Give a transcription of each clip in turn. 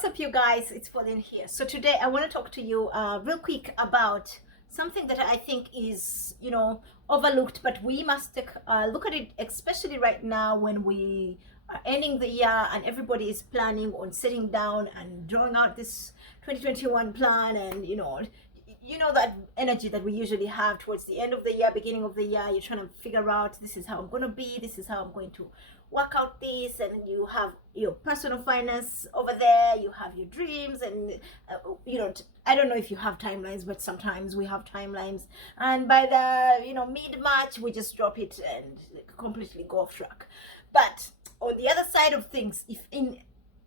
What's up, you guys? It's Pauline here. So today I want to talk to you real quick about something that I think is, overlooked, but we must take a look at it, especially right now when we are ending the year and everybody is planning on sitting down and drawing out this 2021 plan, and that energy that we usually have towards the end of the year, beginning of the year. You're trying to figure out, this is how I'm going to be, this is how I'm going to work out this, and you have your personal finance over there, you have your dreams, and I don't know if you have timelines, but sometimes we have timelines, and by the mid-March we just drop it and completely go off track. But on the other side of things, if in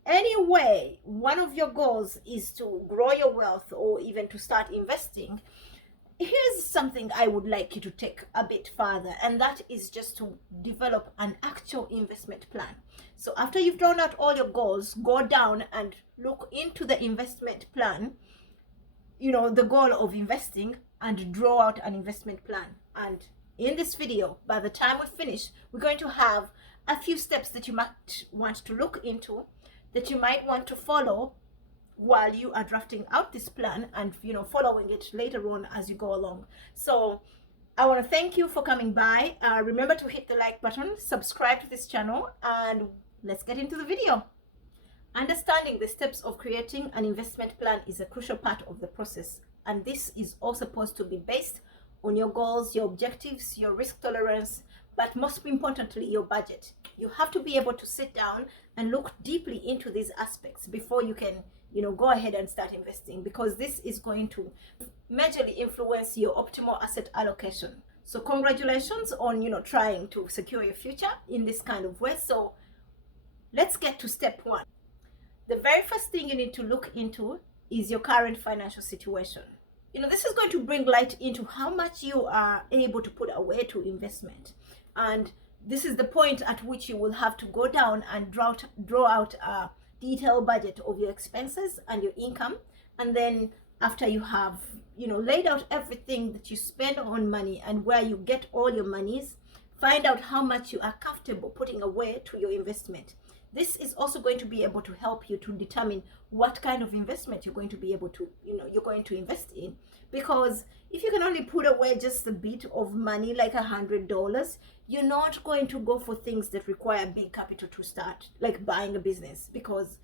any way one of your goals is to grow your wealth or even to start investing, here's something I would like you to take a bit further, and that is just to develop an actual investment plan. So after you've drawn out all your goals, go down and look into the investment plan, the goal of investing, and draw out an investment plan. And in this video, by the time we finish, we're going to have a few steps that you might want to look into, that you might want to follow while you are drafting out this plan, and following it later on as you go along. So I want to thank you for coming by. Remember to hit the like button, subscribe to this channel, and let's get into the video. Understanding the steps of creating an investment plan is a crucial part of the process, and this is all supposed to be based on your goals, your objectives, your risk tolerance, but most importantly, your budget. You have to be able to sit down and look deeply into these aspects before you can go ahead and start investing, because this is going to majorly influence your optimal asset allocation. So congratulations on trying to secure your future in this kind of way. So let's get to step one. The very first thing you need to look into is your current financial situation. This is going to bring light into how much you are able to put away to investment, and this is the point at which you will have to go down and draw out a detailed budget of your expenses and your income. And then after you have laid out everything that you spend on money and where you get all your monies, find out how much you are comfortable putting away to your investment. This is also going to be able to help you to determine what kind of investment you're going to be able to you're going to invest in. Because if you can only put away just a bit of money, like $100, you're not going to go for things that require big capital to start, like buying a business, because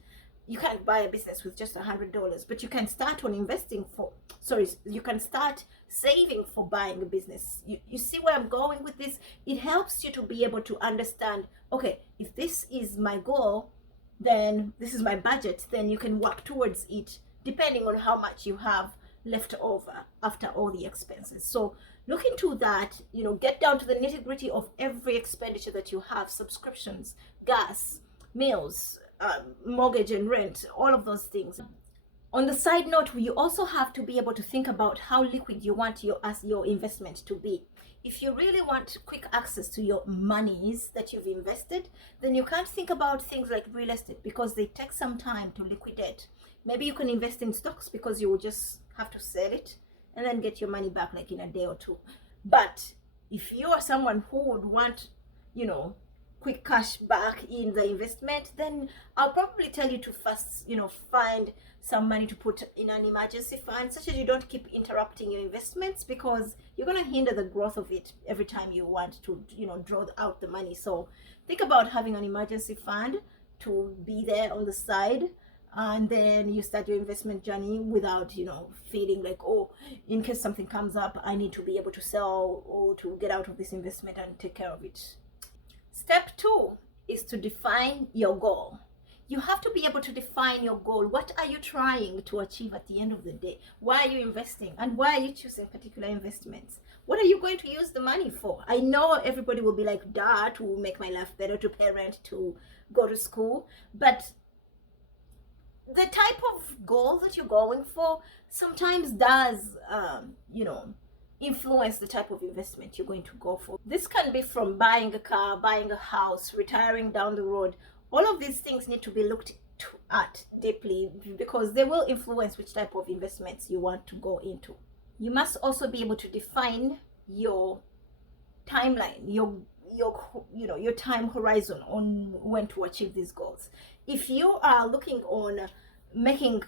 you can't buy a business with just $100. But you can start on you can start saving for buying a business. You see where I'm going with this? It helps you to be able to understand, okay, if this is my goal, then this is my budget, then you can work towards it depending on how much you have left over after all the expenses. So look into that, get down to the nitty-gritty of every expenditure that you have: subscriptions, gas, meals, mortgage and rent, all of those things. On the side note, you also have to be able to think about how liquid you want your investment to be. If you really want quick access to your monies that you've invested, then you can't think about things like real estate, because they take some time to liquidate. Maybe you can invest in stocks, because you will just have to sell it and then get your money back like in a day or two. But if you are someone who would want quick cash back in the investment, then I'll probably tell you to first find some money to put in an emergency fund, such as you don't keep interrupting your investments, because you're going to hinder the growth of it every time you want to draw out the money. So think about having an emergency fund to be there on the side, and then you start your investment journey without feeling like, oh, in case something comes up, I need to be able to sell or to get out of this investment and take care of it. Step 2 is to define your goal. You have to be able to define your goal. What are you trying to achieve at the end of the day? Why are you investing, and why are you choosing particular investments? What are you going to use the money for? I know everybody will be like, duh, to make my life better, to pay rent, to go to school, but the type of goal that you're going for sometimes does influence the type of investment you're going to go for. This can be from buying a car, buying a house, retiring down the road. All of these things need to be looked at deeply, because they will influence which type of investments you want to go into. You must also be able to define your timeline, your time horizon on when to achieve these goals. If you are looking on making,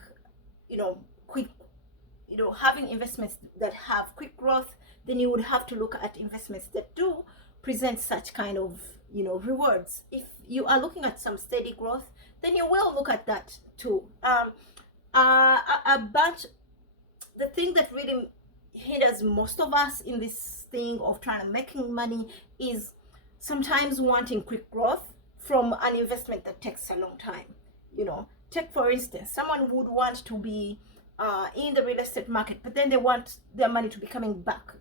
quick, having investments that have quick growth, then you would have to look at investments that do present such kind of, rewards. If you are looking at some steady growth, then you will look at that too. But the thing that really hinders most of us in this thing of trying to making money is sometimes wanting quick growth from an investment that takes a long time. Take for instance, someone would want to be in the real estate market, but then they want their money to be coming back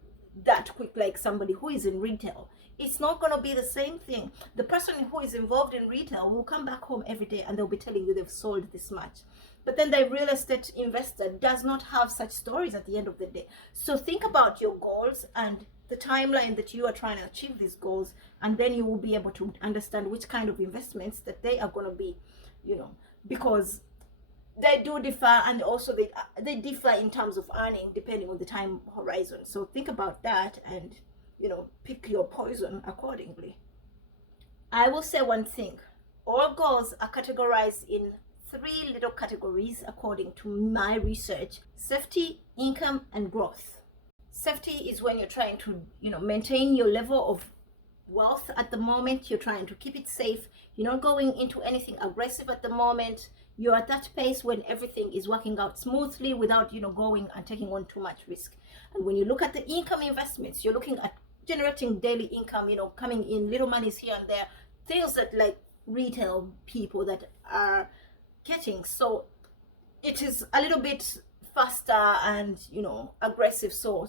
that quick, like somebody who is in retail. It's not going to be the same thing. The person who is involved in retail will come back home every day and they'll be telling you they've sold this much. But then the real estate investor does not have such stories at the end of the day. So think about your goals and the timeline that you are trying to achieve these goals, and then you will be able to understand which kind of investments that they are going to be, because they do differ, and also they differ in terms of earning depending on the time horizon. So think about that and pick your poison accordingly. I will say one thing: all goals are categorized in 3 little categories according to my research: safety, income, and growth. Safety is when you're trying to maintain your level of wealth at the moment. You're trying to keep it safe. You're not going into anything aggressive at the moment. You're at that pace when everything is working out smoothly without going and taking on too much risk. And when you look at the income investments, you're looking at generating daily income, coming in little monies here and there, things that like retail people that are getting. So it is a little bit faster and aggressive. So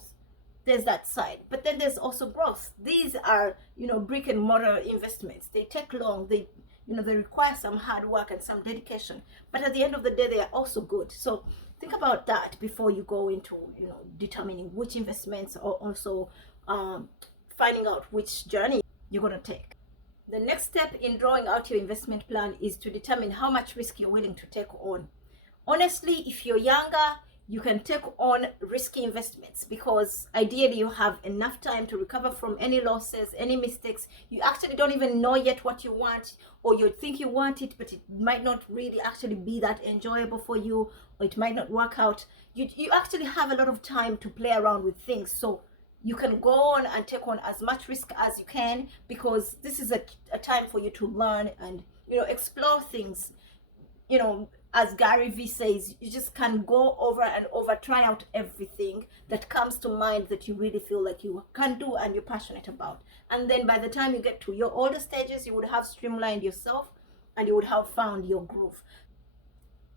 there's that side. But then there's also growth. These are brick and mortar investments. They take long. They require some hard work and some dedication, but at the end of the day they are also good. So think about that before you go into determining which investments, or also finding out which journey you're going to take. The next step in drawing out your investment plan is to determine how much risk you're willing to take on. Honestly, if you're younger, you can take on risky investments because ideally you have enough time to recover from any losses, any mistakes. You actually don't even know yet what you want, or you think you want it, but it might not really actually be that enjoyable for you, or it might not work out. You actually have a lot of time to play around with things. So you can go on and take on as much risk as you can, because this is a time for you to learn and explore things. As Gary Vee says, you just can go over and over, try out everything that comes to mind that you really feel like you can do and you're passionate about. And then by the time you get to your older stages, you would have streamlined yourself and you would have found your groove.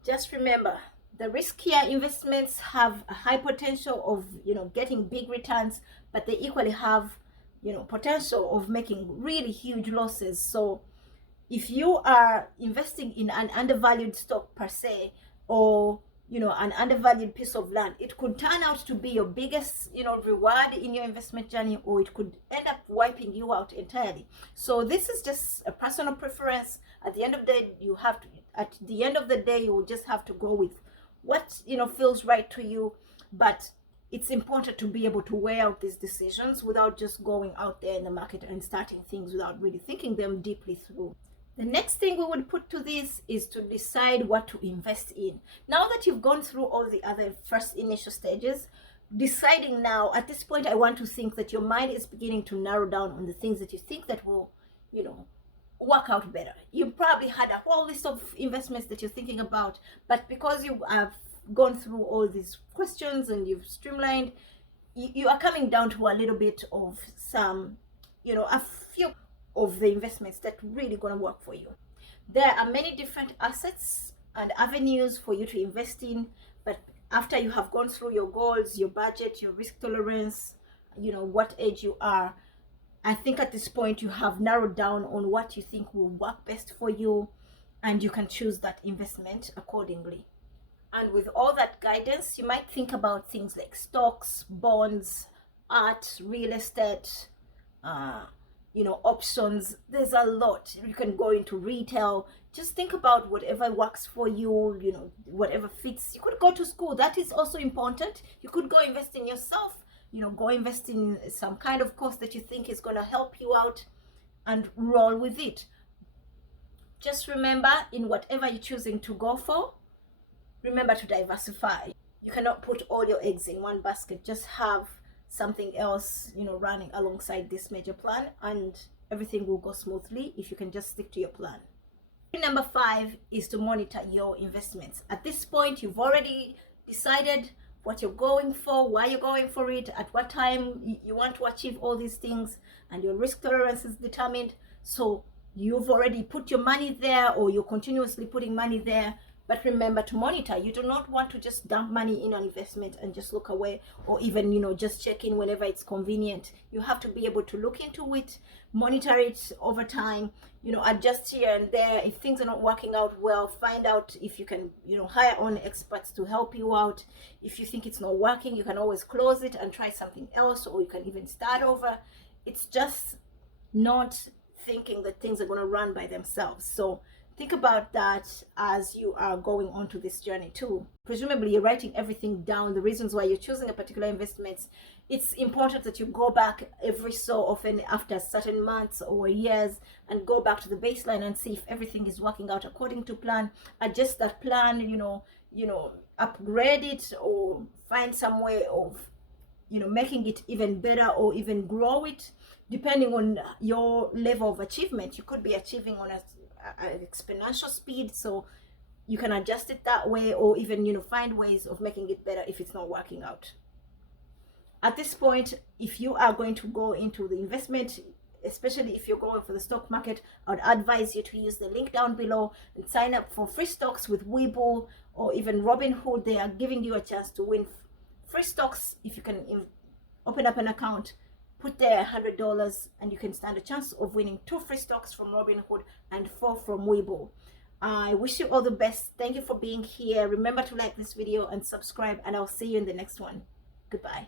Just remember, the riskier investments have a high potential of getting big returns, but they equally have potential of making really huge losses. So if you are investing in an undervalued stock per se, or an undervalued piece of land, it could turn out to be your biggest reward in your investment journey, or it could end up wiping you out entirely. So this is just a personal preference. At the end of the day, you will just have to go with what feels right to you. But it's important to be able to weigh out these decisions without just going out there in the market and starting things without really thinking them deeply through. The next thing we would put to this is to decide what to invest in. Now that you've gone through all the other first initial stages, deciding now, at this point, I want to think that your mind is beginning to narrow down on the things that you think that will, work out better. You probably had a whole list of investments that you're thinking about, but because you have gone through all these questions and you've streamlined, you are coming down to a little bit of some, a few of the investments that really going to work for you. There are many different assets and avenues for you to invest in, but after you have gone through your goals, your budget, your risk tolerance, what age you are, I think at this point you have narrowed down on what you think will work best for you, and you can choose that investment accordingly. And with all that guidance, you might think about things like stocks, bonds, art, real estate, options. There's a lot. You can go into retail. Just think about whatever works for you, whatever fits. You could go to school. That is also important. You could go invest in yourself, go invest in some kind of course that you think is going to help you out, and roll with it. Just remember, in whatever you're choosing to go for, remember to diversify. You cannot put all your eggs in one basket. Just have something else, running alongside this major plan, and everything will go smoothly if you can just stick to your plan. Number 5 is to monitor your investments. At this point, you've already decided what you're going for, why you're going for it, at what time you want to achieve all these things, and your risk tolerance is determined. So you've already put your money there, or you're continuously putting money there. But remember to monitor. You do not want to just dump money in an investment and just look away, or even just check in whenever it's convenient. You have to be able to look into it, monitor it over time, adjust here and there. If things are not working out well, find out if you can hire on experts to help you out. If you think it's not working, you can always close it and try something else, or you can even start over. It's just not thinking that things are going to run by themselves. So think about that as you are going on to this journey too. Presumably you're writing everything down, the reasons why you're choosing a particular investment. It's important that you go back every so often after certain months or years and go back to the baseline and see if everything is working out according to plan. Adjust that plan, upgrade it, or find some way of making it even better, or even grow it depending on your level of achievement. You could be achieving on an exponential speed, so you can adjust it that way, or even find ways of making it better if it's not working out. At this point, if you are going to go into the investment, especially if you're going for the stock market, I would advise you to use the link down below and sign up for free stocks with Webull or even Robinhood. They are giving you a chance to win free stocks. If you can open up an account, put there $100, and you can stand a chance of winning 2 free stocks from Robinhood and 4 from Webull. I wish you all the best. Thank you for being here. Remember to like this video and subscribe, and I'll see you in the next one. Goodbye.